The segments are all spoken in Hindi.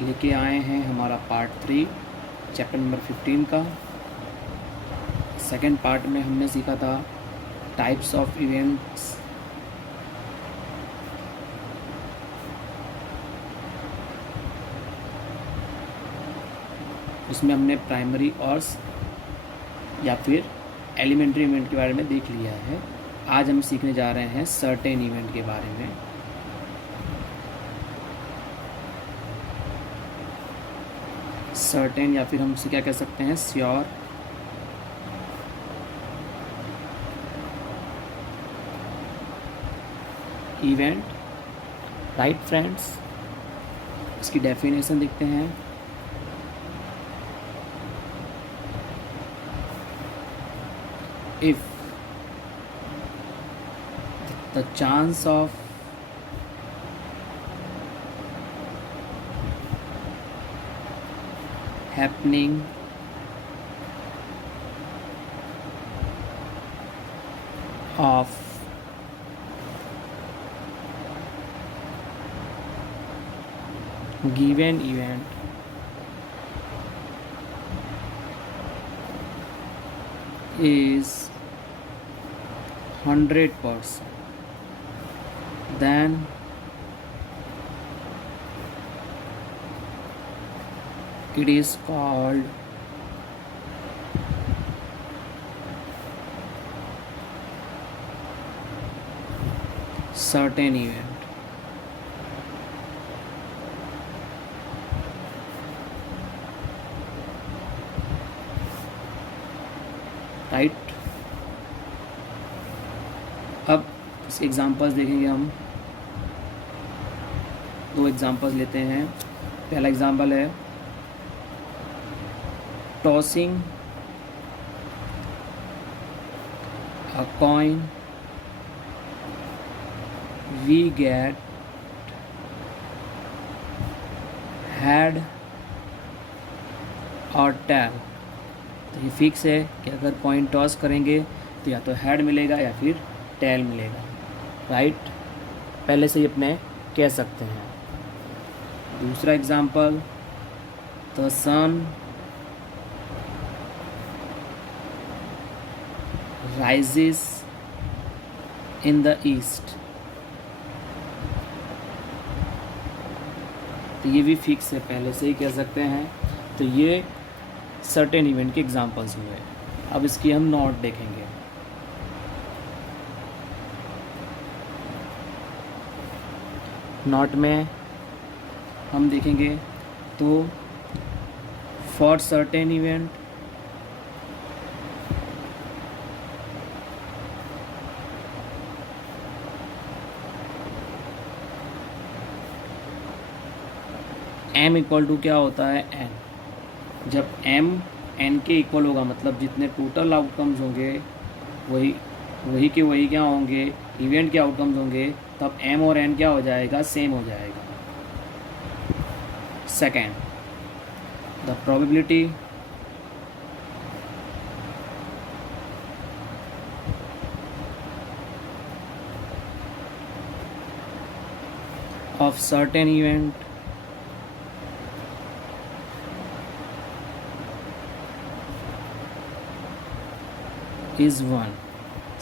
लेके आए हैं हमारा पार्ट 3 चैप्टर नंबर 15 का। सेकेंड पार्ट में हमने सीखा था टाइप्स ऑफ इवेंट्स, उसमें हमने प्राइमरी और या फिर एलिमेंट्री इवेंट के बारे में देख लिया है। आज हम सीखने जा रहे हैं सर्टेन इवेंट के बारे में। सर्टेन या फिर हम उसे क्या कह सकते हैं, श्योर। Event, right friends. इसकी डेफिनेशन देखते हैं। If the chance of happening of given event is 100%, then it is called certain event. Right. अब इस एग्जांपल्स देखेंगे हम। दो एग्जांपल्स लेते हैं। पहला एग्जांपल है tossing a coin, we get head और टेल। तो ये फिक्स है कि अगर कॉइन टॉस करेंगे तो या तो हेड मिलेगा या फिर टेल मिलेगा। राइट, पहले से ही अपने कह सकते हैं। दूसरा example, the sun rises in the east. तो ये भी फिक्स है, पहले से ही कह सकते हैं। तो ये सर्टेन इवेंट के एग्जांपल्स हुए। अब इसकी हम नोट देखेंगे। नोट में हम देखेंगे तो for certain event m equal to क्या होता है, n। जब m n के इक्वल होगा, मतलब जितने टोटल आउटकम्स होंगे वही के वही क्या होंगे, इवेंट के आउटकम्स होंगे, तब m और n क्या हो जाएगा, सेम हो जाएगा। Second, the probability of certain event is 1।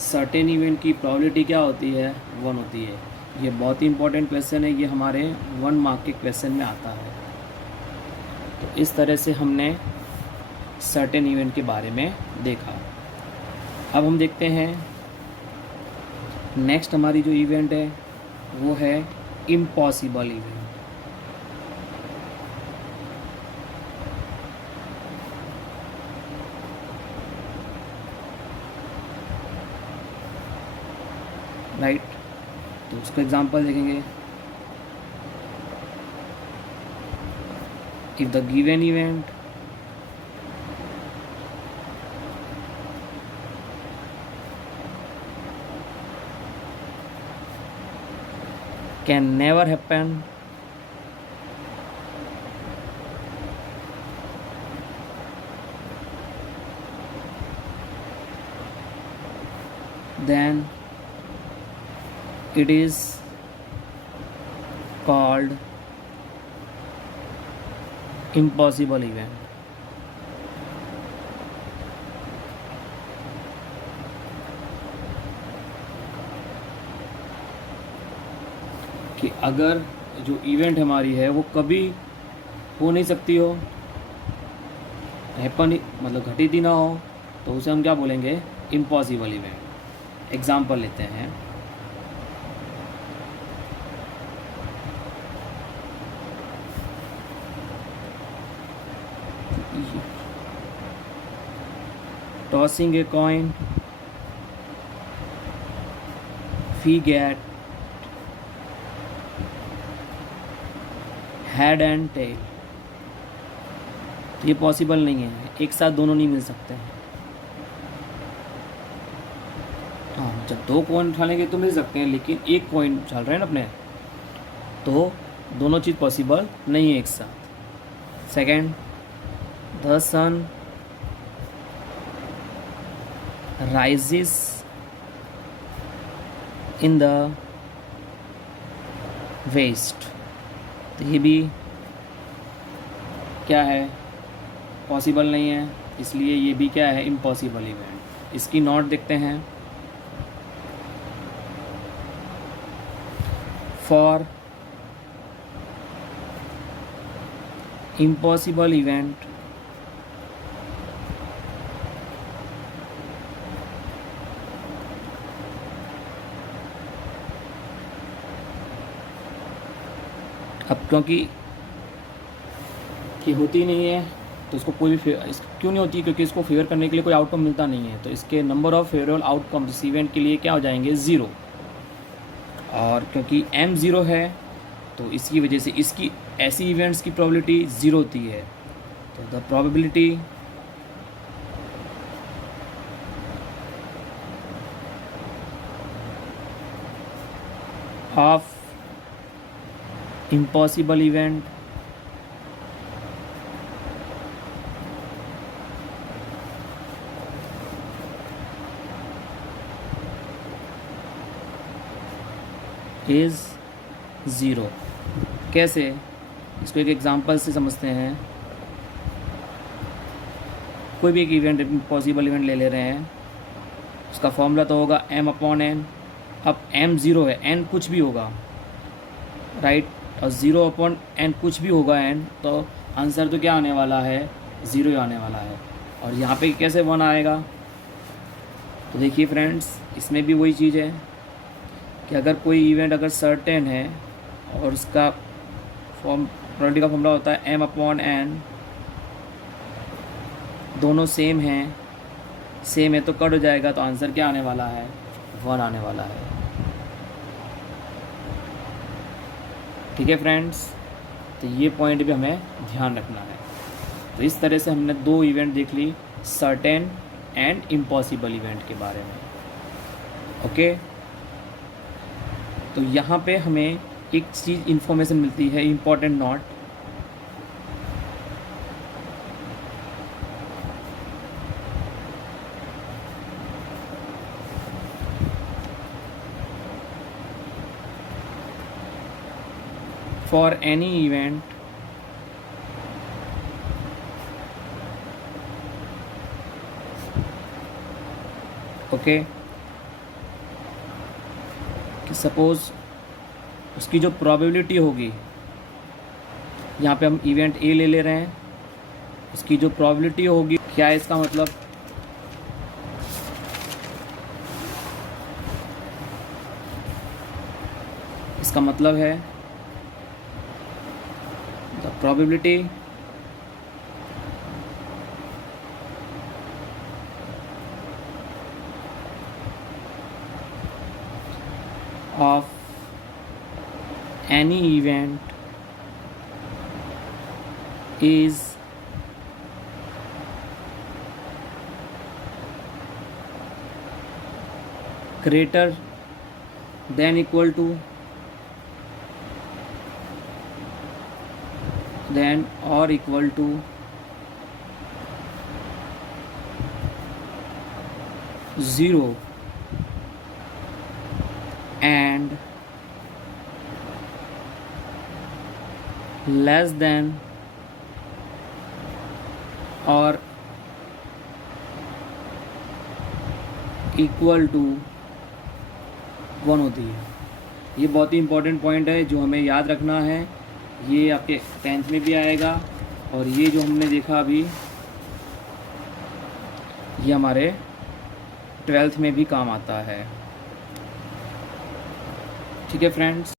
Certain event की प्रोबेबिलिटी क्या होती है, 1 होती है। ये बहुत ही इंपॉर्टेंट क्वेश्चन है, ये हमारे 1 मार्क के क्वेश्चन में आता है। तो इस तरह से हमने सर्टेन इवेंट के बारे में देखा। अब हम देखते हैं नेक्स्ट हमारी जो इवेंट है वो है इम्पॉसिबल इवेंट। राइट, तो उसका एग्जांपल देखेंगे। If the given event can never happen, then it is called impossible event. कि अगर जो इवेंट हमारी है वो कभी हो नहीं सकती हो, हैपन मतलब घटित ही ना हो, तो उसे हम क्या बोलेंगे? Impossible event. एग्जाम्पल लेते हैं। टॉसिंग ए कॉइन, फीगेट, हेड एंड टेल। ये पॉसिबल नहीं है, एक साथ दोनों नहीं मिल सकते हैं। हाँ, जब दो कॉइन उछालेंगे तो मिल सकते हैं, लेकिन एक कॉइन उछाल रहे हैं ना अपने, तो दोनों चीज़ पॉसिबल नहीं है एक साथ। Second, the sun rises in the west. तो ये भी क्या है? पॉसिबल नहीं है, इसलिए ये भी क्या है? Impossible event. इसकी नोट देखते हैं। फॉर इम्पॉसिबल इवेंट अब क्योंकि होती नहीं है तो इसको कोई भी क्यों नहीं होती? क्योंकि इसको फेवर करने के लिए कोई आउटकम मिलता नहीं है, तो इसके नंबर ऑफ फेवरेबल आउटकम्स इस इवेंट के लिए क्या हो जाएंगे? 0। और क्योंकि m 0 है तो इसकी वजह से इसकी ऐसी इवेंट्स की प्रोबेबिलिटी 0 होती है। तो the probability of impossible event is 0। कैसे? इसको एक एग्जांपल से समझते हैं। कोई भी एक इवेंट, इम्पॉसिबल इवेंट ले ले रहे हैं, उसका फॉर्मूला तो होगा m/n। अब m 0 है, n कुछ भी होगा, राइट? और 0/n कुछ भी होगा n, तो आंसर तो क्या आने वाला है? 0 ही आने वाला है। और यहाँ पे कैसे 1 आएगा? तो देखिए फ्रेंड्स, इसमें भी वही चीज़ है कि अगर कोई इवेंट अगर सर्टेन है और उसका प्रोबेबिलिटी का फॉर्मूला होता है m/n, दोनों सेम है तो कट हो जाएगा, तो आंसर क्या आने वाला है? 1 आने वाला है। ठीक है फ्रेंड्स, तो ये पॉइंट भी हमें ध्यान रखना है। तो इस तरह से हमने 2 इवेंट देख ली, सर्टेन एंड इम्पॉसिबल इवेंट के बारे में। ओके, तो यहाँ पे हमें एक चीज़ इन्फॉर्मेशन मिलती है, important note. For any event okay, कि सपोज़ उसकी जो प्रोबेबिलिटी होगी, यहाँ पे हम इवेंट ए ले रहे हैं, उसकी जो प्रोबेबिलिटी होगी, क्या है इसका मतलब? इसका मतलब है the probability of any event is greater than equal to than or equal to 0 and less than और इक्वल टू 1 होती है। ये बहुत ही इंपॉर्टेंट पॉइंट है जो हमें याद रखना है। ये आपके 10th में भी आएगा और ये जो हमने देखा अभी ये हमारे 12th में भी काम आता है। ठीक है फ्रेंड्स।